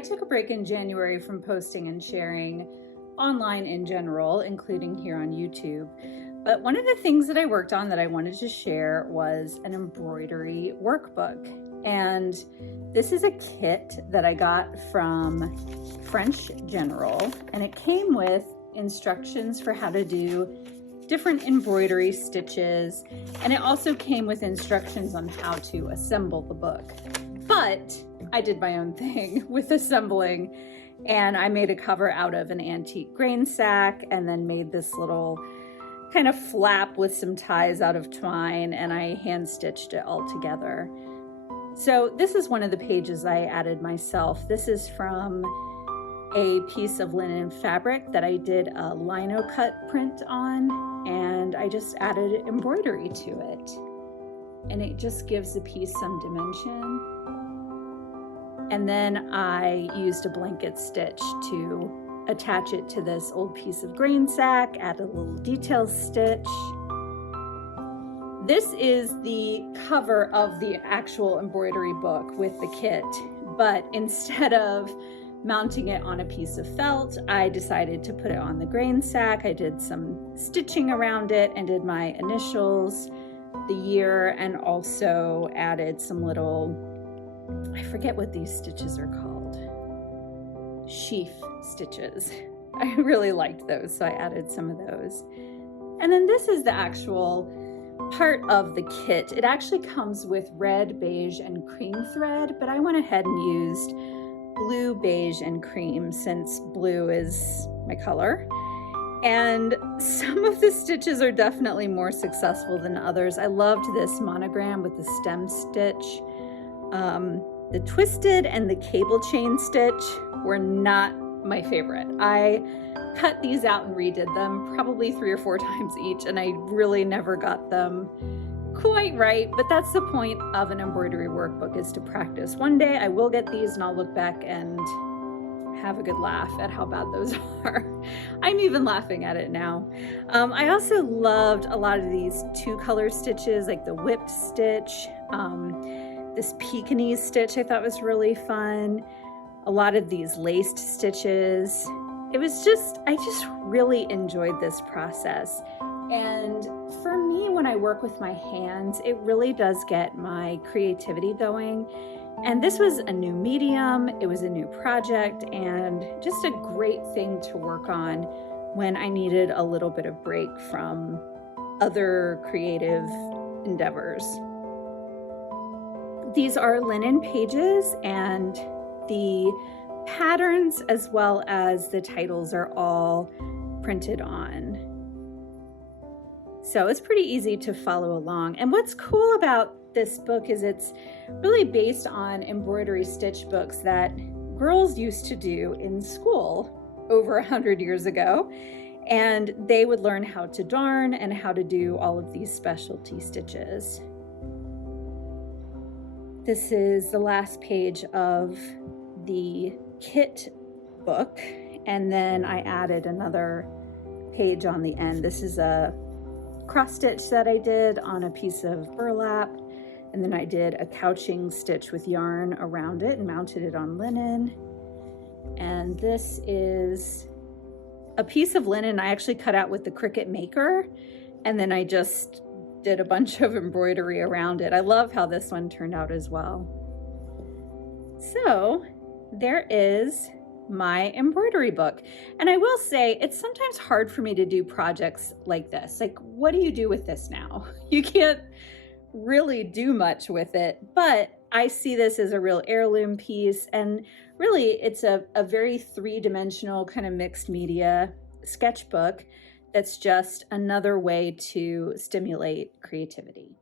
I took a break in January from posting and sharing online in general, including here on YouTube. But one of the things that I worked on that I wanted to share was an embroidery workbook. And this is a kit that I got from French General, and it came with instructions for how to do different embroidery stitches, and it also came with instructions on how to assemble the book. But I did my own thing with assembling, and I made a cover out of an antique grain sack and then made this little kind of flap with some ties out of twine, and I hand stitched it all together. So this is one of the pages I added myself. This is from a piece of linen fabric that I did a lino cut print on, and I just added embroidery to it. And it just gives the piece some dimension. And then I used a blanket stitch to attach it to this old piece of grain sack, add a little detail stitch. This is the cover of the actual embroidery book with the kit, but instead of mounting it on a piece of felt, I decided to put it on the grain sack. I did some stitching around it and did my initials, the year, and also added some little, I forget what these stitches are called, sheath stitches. I really liked those, so I added some of those. And then this is the actual part of the kit. It actually comes with red, beige, and cream thread, but I went ahead and used blue, beige, and cream since blue is my color. And some of the stitches are definitely more successful than others. I loved this monogram with the stem stitch. The twisted and the cable chain stitch were not my favorite. I cut these out and redid them probably 3 or 4 times each, and I really never got them quite right, but that's the point of an embroidery workbook, is to practice. One day I will get these and I'll look back and have a good laugh at how bad those are. I'm even laughing at it now. I also loved a lot of these 2-color stitches, like the whipped stitch, this Pekingese stitch I thought was really fun. A lot of these laced stitches. I just really enjoyed this process. And for me, when I work with my hands, it really does get my creativity going. And this was a new medium, it was a new project, and just a great thing to work on when I needed a little bit of break from other creative endeavors. These are linen pages, and the patterns as well as the titles are all printed on. So it's pretty easy to follow along. And what's cool about this book is it's really based on embroidery stitch books that girls used to do in school over 100 years ago. And they would learn how to darn and how to do all of these specialty stitches. This is the last page of the kit book, and then I added another page on the end. This is a cross stitch that I did on a piece of burlap, and then I did a couching stitch with yarn around it and mounted it on linen. And this is a piece of linen I actually cut out with the Cricut Maker, and then I just did a bunch of embroidery around it. I love how this one turned out as well. So there is my embroidery book. And I will say, it's sometimes hard for me to do projects like this. Like, what do you do with this now? You can't really do much with it, but I see this as a real heirloom piece. And really, it's a very 3-dimensional kind of mixed media sketchbook that's just another way to stimulate creativity.